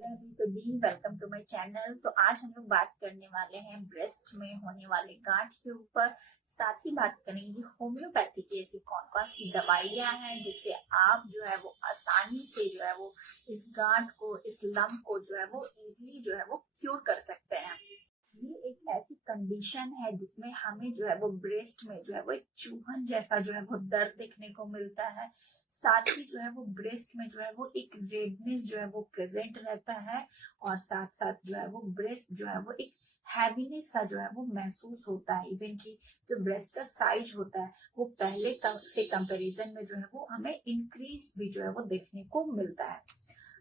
Everybody, welcome to my channel. तो आज हम लोग बात करने वाले हैं ब्रेस्ट में होने वाले गांठ के ऊपर। साथ ही बात करेंगे होम्योपैथी की ऐसी कौन कौन सी दवाइयां हैं जिससे आप जो है वो आसानी से जो है वो इस गांठ को, इस लम्प को जो है वो इजीली जो है वो क्योर कर सकते हैं। ये एक ऐसी कंडीशन है जिसमें हमें जो है वो ब्रेस्ट में जो है वो एक चुभन जैसा जो है वो दर्द देखने को मिलता है। साथ ही जो है वो ब्रेस्ट में जो है वो एक रेडनेस जो है वो प्रेजेंट रहता है, और साथ साथ जो है वो ब्रेस्ट जो है वो एक हैवीनेस सा जो है वो महसूस होता है। इवन कि जो ब्रेस्ट का साइज होता है वो पहले से कंपैरिजन में जो है वो हमें इंक्रीज भी जो है वो देखने को मिलता है।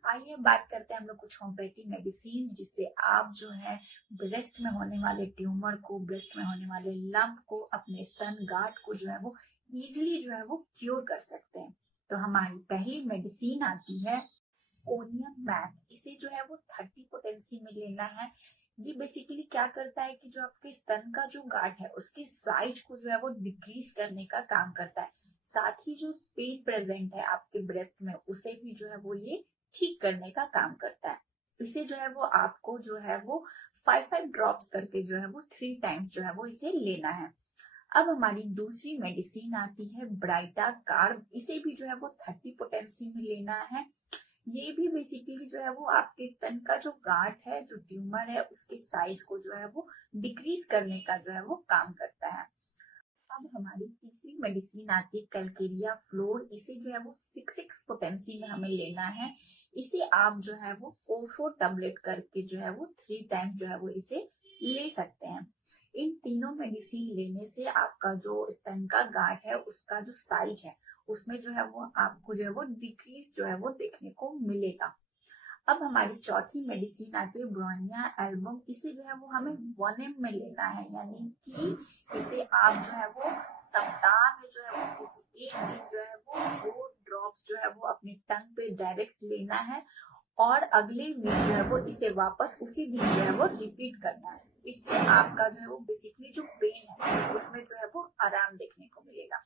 आइए बात करते हैं हम लोग कुछ होम्योपैथी मेडिसिन जिससे आप जो है ब्रेस्ट में होने वाले ट्यूमर को, ब्रेस्ट में होने वाले लंप को, अपने स्तन गांठ को जो है वो इजीली जो है वो क्योर कर सकते हैं। तो हमारी पहली मेडिसिन आती है ओनियन मैक। इसे जो है वो 30 पोटेंसी में लेना है। ये बेसिकली क्या करता है कि जो आपके स्तन का जो गांठ है उसके साइज को जो है वो डिक्रीज करने का काम करता है। साथ ही जो पेन प्रेजेंट है आपके ब्रेस्ट में उसे भी जो है वो ये ठीक करने का काम करता है। इसे जो है वो आपको जो है वो 5 ड्रॉप्स करके जो है वो 3 टाइम्स जो है वो इसे लेना है। अब हमारी दूसरी मेडिसिन आती है ब्राइटा कार्ब। इसे भी जो है वो 30 पोटेंसी में लेना है। ये भी बेसिकली जो है वो आपके स्तन का जो गांठ है, जो ट्यूमर है, उसके साइज को जो है वो डिक्रीज करने का जो है वो काम करता है। अब हमारी तीसरी मेडिसिन आती है कैलकेरिया फ्लोर। इसे जो है वो 6 पोटेंसी में हमें लेना है। इसे आप जो है वो 4 टैबलेट करके जो है वो 3 टाइम्स जो है वो इसे ले सकते हैं। इन तीनों मेडिसिन लेने से आपका जो स्तन का गांठ है उसका जो साइज है उसमें जो है वो आपको जो है वो डिक्रीज जो है वो देखने को मिलेगा। अब हमारी चौथी मेडिसिन आती है ब्रोनिया एल्बम। इसे जो है वो हमें 1 में लेना है, यानी कि इसे आप जो है वो सप्ताह में जो है वो किसी एक दिन जो है वो 4 ड्रॉप्स जो है वो अपनी टंग पे डायरेक्ट लेना है, और अगले वीक जो है वो इसे वापस उसी दिन जो है वो रिपीट करना है। इससे आपका जो है वो बेसिकली जो पेन है उसमें जो है वो आराम देखने को मिलेगा।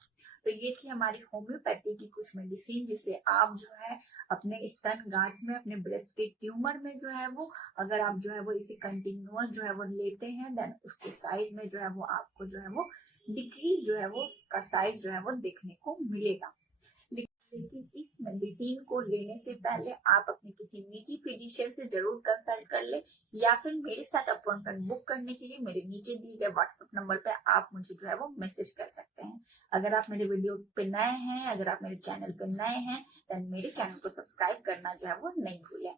तो ये थी हमारी होम्योपैथी की कुछ मेडिसिन जिसे आप जो है अपने स्तन गांठ में, अपने ब्रेस्ट के ट्यूमर में जो है वो, अगर आप जो है वो इसे कंटिन्यूअस जो है वो लेते हैं, देन उसके साइज में जो है वो आपको जो है वो डिक्रीज जो है वो उसका साइज जो है वो देखने को मिलेगा। लेकिन इस मेडिसिन को लेने से पहले आप अपने किसी निजी फिजिशियन से जरूर कंसल्ट कर ले, या फिर मेरे साथ अपॉइंटमेंट बुक करने के लिए मेरे नीचे दिए गए व्हाट्सएप नंबर पे आप मुझे जो है वो मैसेज कर सकते हैं। अगर आप मेरे वीडियो पे नए हैं, अगर आप मेरे चैनल पे नए हैं, तो मेरे चैनल को सब्सक्राइब करना जो है वो नहीं भूलें।